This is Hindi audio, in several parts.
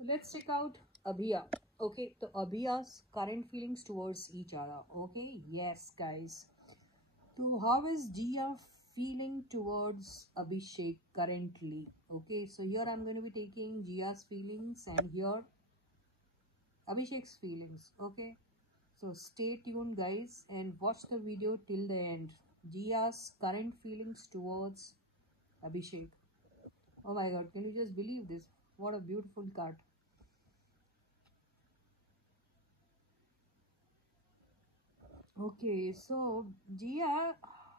Let's check out Abhiya. Okay, so Abhiya's current feelings towards each other. Okay, yes, guys. So, how is Jia feeling towards Abhishek currently? Okay, so here I'm going to be taking Jia's feelings and here Abhishek's feelings. Okay, so stay tuned, guys, and watch the video till the end. Jia's current feelings towards Abhishek. Oh my god, can you just believe this? What a beautiful card. Okay so Jiya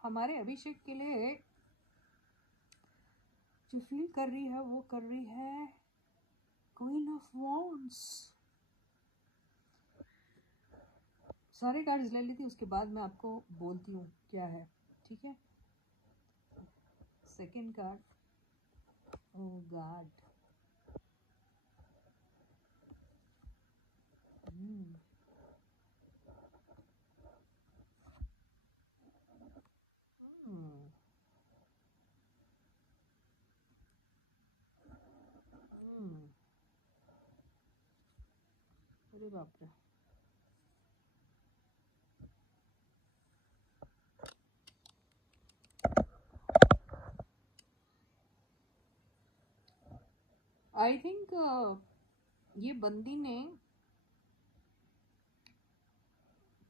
हमारे अभिषेक के लिए जो फील कर रही है वो कर रही है क्वीन ऑफ वॉन्ड्स। सारे कार्ड्स ले लेती उसके बाद मैं आपको बोलती हूँ क्या है, ठीक है। सेकंड कार्ड, ओह गॉड, अरे बाप रे। आई थिंक ये बंदी ने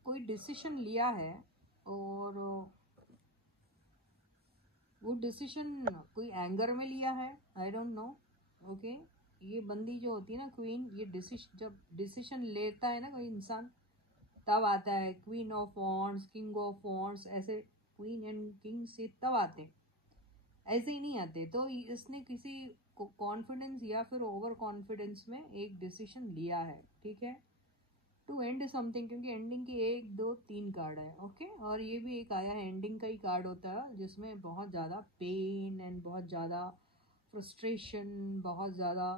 कोई डिसीजन लिया है और वो डिसीजन कोई एंगर में लिया है, आई डोंट नो। ओके, ये बंदी जो होती है ना क्वीन, ये जब डिसीजन लेता है ना कोई इंसान तब आता है। Queen of wands, king of wands, ऐसे क्वीन एंड किंग से तब आते, ऐसे ही नहीं आते। तो इसने किसी को कॉन्फिडेंस या फिर ओवर कॉन्फिडेंस में एक डिसीजन लिया है, ठीक है, टू एंड समथिंग, क्योंकि एंडिंग की 1 2 3 कार्ड है। ओके, और ये भी एक आया है एंडिंग का ही कार्ड होता है जिसमें बहुत ज़्यादा पेन एंड बहुत ज़्यादा फ्रस्ट्रेशन, बहुत ज़्यादा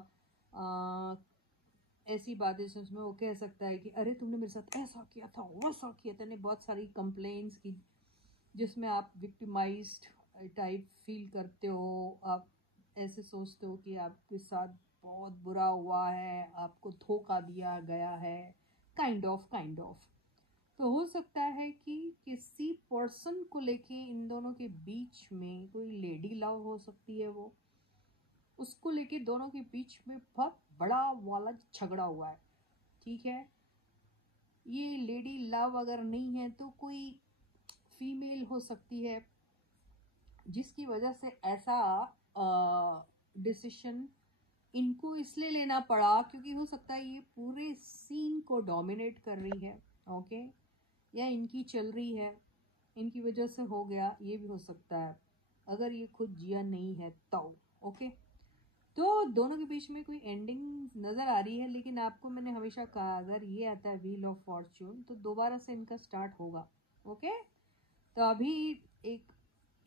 ऐसी बातें जिसमें वो कह सकता है कि अरे तुमने मेरे साथ ऐसा किया था वैसा किया था, ने बहुत सारी कंप्लेंट्स की जिसमें आप विक्टिमाइज्ड टाइप फील करते हो। आप ऐसे सोचते हो कि आपके साथ बहुत बुरा हुआ है, आपको धोखा दिया गया है, काइंड ऑफ। तो हो सकता है कि किसी पर्सन को लेके इन दोनों के बीच में कोई लेडी लव हो सकती है, वो उसको लेके दोनों के बीच में बहुत बड़ा वाला झगड़ा हुआ है, ठीक है। ये लेडी लव अगर नहीं है तो कोई फीमेल हो सकती है जिसकी वजह से ऐसा डिसीशन इनको इसलिए लेना पड़ा क्योंकि हो सकता है ये पूरे सीन को डोमिनेट कर रही है। ओके, या इनकी चल रही है, इनकी वजह से हो गया, ये भी हो सकता है अगर ये खुद जिया नहीं है तो। ओके, तो दोनों के बीच में कोई एंडिंग नज़र आ रही है, लेकिन आपको मैंने हमेशा कहा अगर ये आता है व्हील ऑफ फॉर्च्यून तो दोबारा से इनका स्टार्ट होगा। ओके, तो अभी एक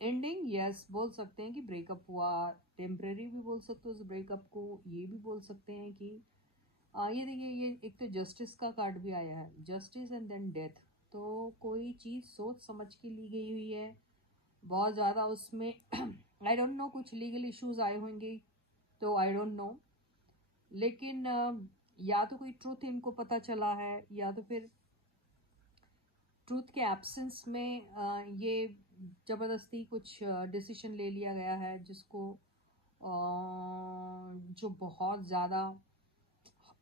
एंडिंग यस बोल सकते हैं कि ब्रेकअप हुआ, टेम्परेरी भी बोल सकते हो उस ब्रेकअप को, ये भी बोल सकते हैं कि ये देखिए, ये एक तो जस्टिस का कार्ड भी आया है, जस्टिस एंड देन डेथ। तो कोई चीज़ सोच समझ के ली गई हुई है, बहुत ज़्यादा उसमें आई डोंट नो कुछ लीगल इश्यूज आए होंगे, तो आई डोंट नो, लेकिन या तो कोई ट्रूथ इनको पता चला है या तो फिर ट्रूथ के एब्सेंस में ये ज़बरदस्ती कुछ डिसीजन ले लिया गया है जिसको जो बहुत ज़्यादा,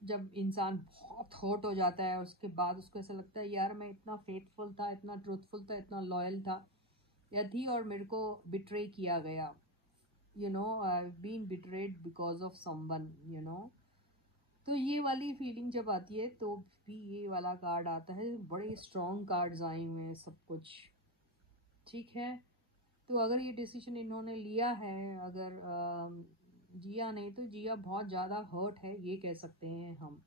जब इंसान बहुत हर्ट हो जाता है उसके बाद उसको ऐसा लगता है यार मैं इतना फेथफुल था, इतना ट्रूथफुल था, इतना लॉयल था या थी, और मेरे को बिट्रे किया गया, you know, I been betrayed because of someone, you know. तो ये वाली फीलिंग जब आती है तो भी ये वाला कार्ड आता है, बड़े स्ट्रॉन्ग कार्ड्स आए हुए हैं सब कुछ, ठीक है। तो अगर ये डिसीजन इन्होंने लिया है, अगर जिया नहीं तो जिया बहुत ज़्यादा हर्ट है, ये कह सकते हैं हम।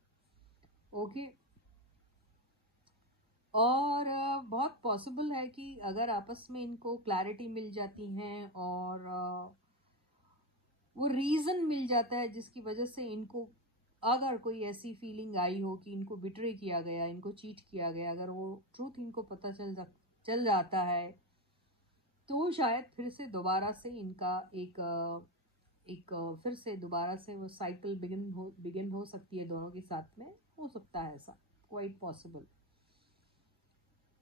ओके, और बहुत पॉसिबल है कि अगर आपस में इनको क्लैरिटी मिल जाती हैं और वो रीज़न मिल जाता है जिसकी वजह से इनको, अगर कोई ऐसी फीलिंग आई हो कि इनको बिट्रे किया गया, इनको चीट किया गया, अगर वो ट्रूथ इनको पता चल जाता है तो शायद फिर से दोबारा से इनका एक फिर से दोबारा से वो साइकिल बिगिन हो सकती है दोनों के साथ में, हो सकता है ऐसा, क्वाइट पॉसिबल।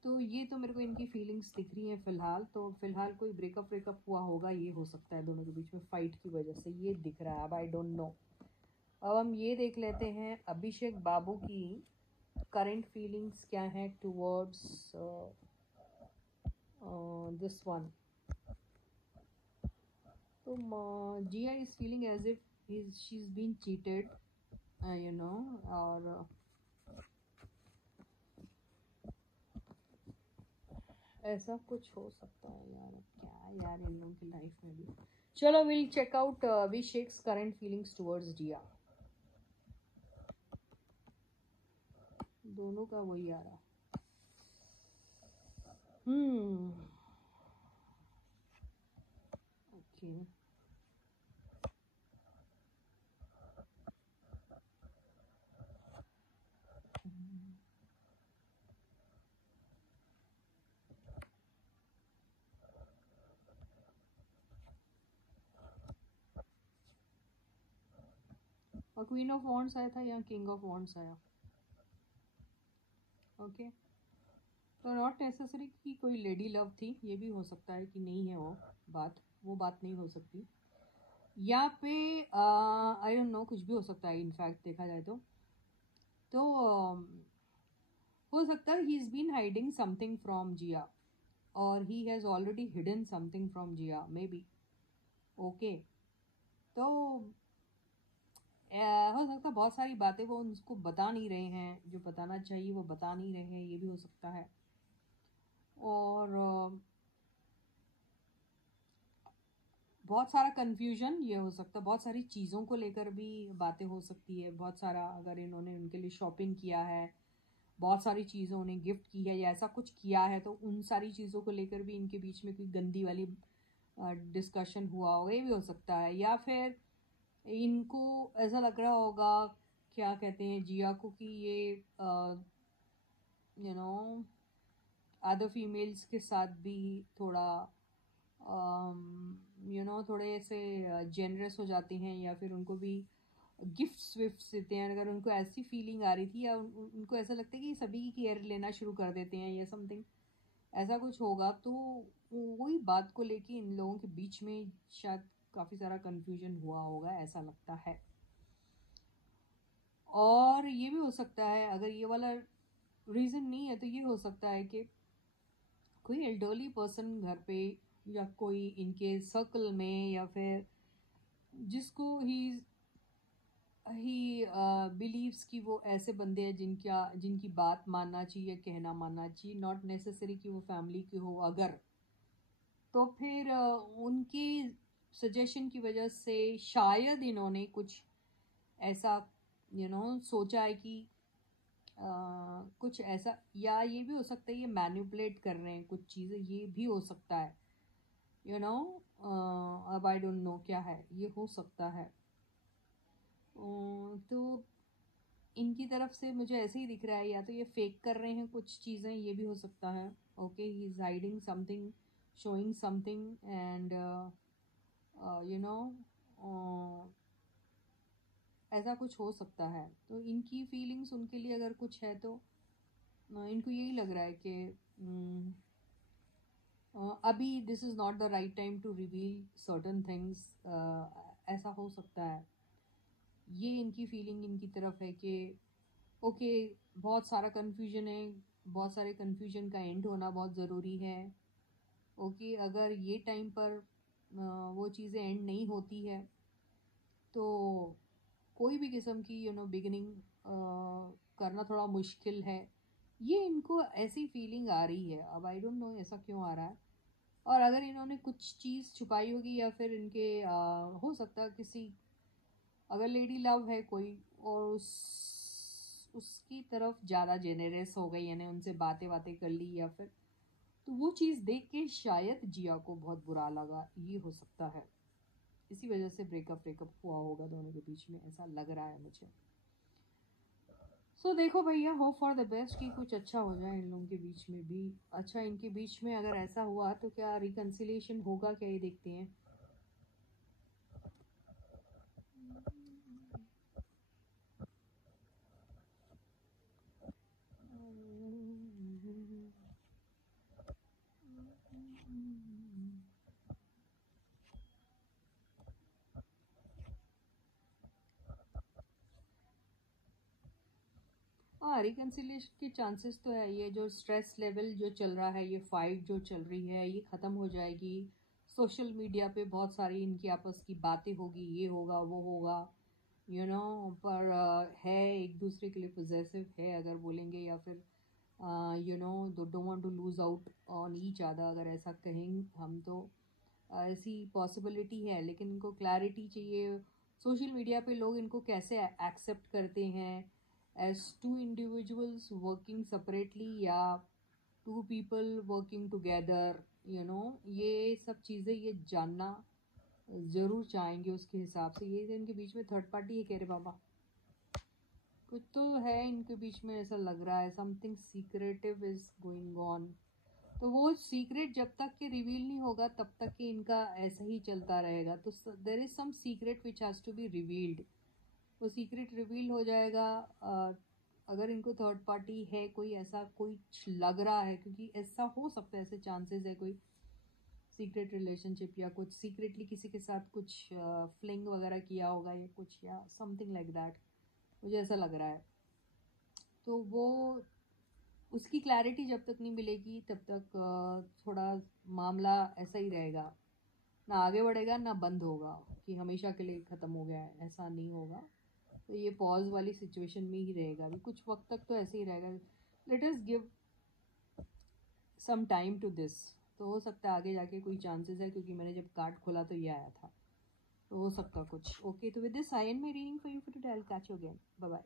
तो ये तो मेरे को इनकी फीलिंग्स दिख रही हैं फ़िलहाल। तो फ़िलहाल कोई ब्रेकअप हुआ होगा, ये हो सकता है दोनों के बीच में फ़ाइट की वजह से, ये दिख रहा है। अब आई डोंट नो। अब हम ये देख लेते हैं अभिषेक बाबू की करंट फीलिंग्स क्या है टुवर्ड्स दिस वन। तो Jiya is feeling as if she is been cheated, you know, और ऐसा कुछ हो सकता है यार। क्या यार इन लोगों की लाइफ में भी। चलो will check out Abhishek's current feelings towards Jiya. दोनों का वही आ रहा। ओके। और क्वीन ऑफ वॉन्ड्स आया था या किंग ऑफ वॉन्ड्स आया। ओके। तो नॉट नेसेसरी कि कोई लेडी लव थी, ये भी हो सकता है कि नहीं है वो बात नहीं हो सकती। यहाँ पे आई डोंट नो, कुछ भी हो सकता है इनफैक्ट देखा जाए तो हो सकता है he is been hiding something from Jiya, और he has already hidden something from Jiya may be. Okay. तो हो सकता है बहुत सारी बातें वो उसको बता नहीं रहे हैं, जो बताना चाहिए वो बता नहीं रहे हैं, ये भी हो सकता है। और बहुत सारा कन्फ्यूजन ये हो सकता है, बहुत सारी चीज़ों को लेकर भी बातें हो सकती है। बहुत सारा, अगर इन्होंने उनके लिए शॉपिंग किया है, बहुत सारी चीज़ों उन्हें गिफ्ट की है या ऐसा कुछ किया है, तो उन सारी चीज़ों को लेकर भी इनके बीच में कोई गंदी वाली डिस्कशन हुआ होगा, ये भी हो सकता है। या फिर इनको ऐसा लग रहा होगा, क्या कहते हैं, जिया को, कि ये यू नो अदर फीमेल्स के साथ भी थोड़ा थोड़े ऐसे जेनरस हो जाते हैं, या फिर उनको भी गिफ्ट्स विफ्ट्स देते हैं। अगर उनको ऐसी फीलिंग आ रही थी, या उनको ऐसा लगता है कि सभी की केयर लेना शुरू कर देते हैं या समथिंग ऐसा कुछ होगा, तो वही बात को लेके इन लोगों के बीच में शायद काफ़ी सारा कन्फ्यूजन हुआ होगा, ऐसा लगता है। और ये भी हो सकता है, अगर ये वाला रीज़न नहीं है तो ये हो सकता है कि कोई एल्डरली पर्सन घर पे, या कोई इनके सर्कल में, या फिर जिसको ही बिलीव्स कि वो ऐसे बंदे हैं जिनकी बात मानना चाहिए, कहना मानना चाहिए, नॉट नेसेसरी कि वो फैमिली के हो अगर, तो फिर उनकी सजेशन की वजह से शायद इन्होंने कुछ ऐसा सोचा है कि कुछ ऐसा, या ये भी हो सकता है ये मैनिपुलेट कर रहे हैं कुछ चीज़ें, ये भी हो सकता है। अब आई डोंट नो क्या है, ये हो सकता है। तो इनकी तरफ से मुझे ऐसे ही दिख रहा है, या तो ये फेक कर रहे हैं कुछ चीज़ें, ये भी हो सकता है। Okay, he is hiding something, showing something, and you know ऐसा कुछ हो सकता है। तो इनकी फीलिंग्स उनके लिए अगर कुछ है तो इनको यही लग रहा है कि अभी this is not the right time to reveal certain things, ऐसा हो सकता है। ये इनकी फीलिंग इनकी तरफ है कि ओके, बहुत सारा कन्फ्यूजन है, बहुत सारे कन्फ्यूजन का एंड होना बहुत ज़रूरी है। ओके, अगर ये टाइम पर वो चीज़ें एंड नहीं होती है तो कोई भी किस्म की बिगिनिंग करना थोड़ा मुश्किल है। ये इनको ऐसी फीलिंग आ रही है। अब आई डोंट नो ऐसा क्यों आ रहा है। और अगर इन्होंने कुछ चीज़ छुपाई होगी, या फिर इनके हो सकता है किसी, अगर लेडी लव है कोई, और उसकी तरफ ज़्यादा जेनरस हो गई, यानी उनसे बातें बातें कर ली, या फिर तो वो चीज़ देख के शायद जिया को बहुत बुरा लगा, ये हो सकता है। इसी वजह से ब्रेकअप हुआ होगा दोनों के बीच में, ऐसा लग रहा है मुझे। सो देखो भैया, होप फॉर द बेस्ट कि कुछ अच्छा हो जाए इन लोगों के बीच में भी। अच्छा, इनके बीच में अगर ऐसा हुआ तो क्या रिकन्सिलेशन होगा क्या, ये देखते हैं। हाँ, रिकन्सिलिएशन के चांसेस तो है। ये जो स्ट्रेस लेवल जो चल रहा है, ये फाइट जो चल रही है, ये ख़त्म हो जाएगी। सोशल मीडिया पे बहुत सारी इनकी आपस की बातें होगी, ये होगा वो होगा, पर है एक दूसरे के लिए पोजेसिव है अगर बोलेंगे, या फिर दो don't want to lose out on each other, अगर ऐसा कहें हम तो ऐसी पॉसिबिलिटी है। लेकिन इनको क्लैरिटी चाहिए। सोशल मीडिया पे लोग इनको कैसे एक्सेप्ट करते हैं, as two individuals working separately या टू पीपल वर्किंग टुगेदर, ये सब चीज़ें ये जानना ज़रूर चाहेंगे। उसके हिसाब से ये इनके बीच में थर्ड पार्टी है, कह रहे बाबा कुछ तो है इनके बीच में, ऐसा लग रहा है something secretive is going on. तो वो सीक्रेट जब तक कि रिवील नहीं होगा तब तक कि इनका ऐसा ही चलता रहेगा। तो there is some secret which has to be revealed. वो सीक्रेट रिवील हो जाएगा अगर इनको थर्ड पार्टी है कोई, ऐसा कोई लग रहा है, क्योंकि ऐसा हो सकता है, ऐसे चांसेस है कोई सीक्रेट रिलेशनशिप या कुछ सीक्रेटली किसी के साथ कुछ फ्लिंग वगैरह किया होगा या कुछ, या समथिंग लाइक दैट, मुझे ऐसा लग रहा है। तो वो उसकी क्लैरिटी जब तक नहीं मिलेगी तब तक थोड़ा मामला ऐसा ही रहेगा, ना आगे बढ़ेगा ना बंद होगा कि हमेशा के लिए ख़त्म हो गया है, ऐसा नहीं होगा। तो ये पॉज वाली सिचुएशन में ही रहेगा अभी कुछ वक्त तक, तो ऐसे ही रहेगा। Let us give some time to this. तो हो सकता है आगे जाके कोई चांसेस है, क्योंकि मैंने जब कार्ड खोला तो ये आया था, तो हो सकता कुछ। ओके, तो with this I end my reading for you for today. I will catch you again. Bye bye.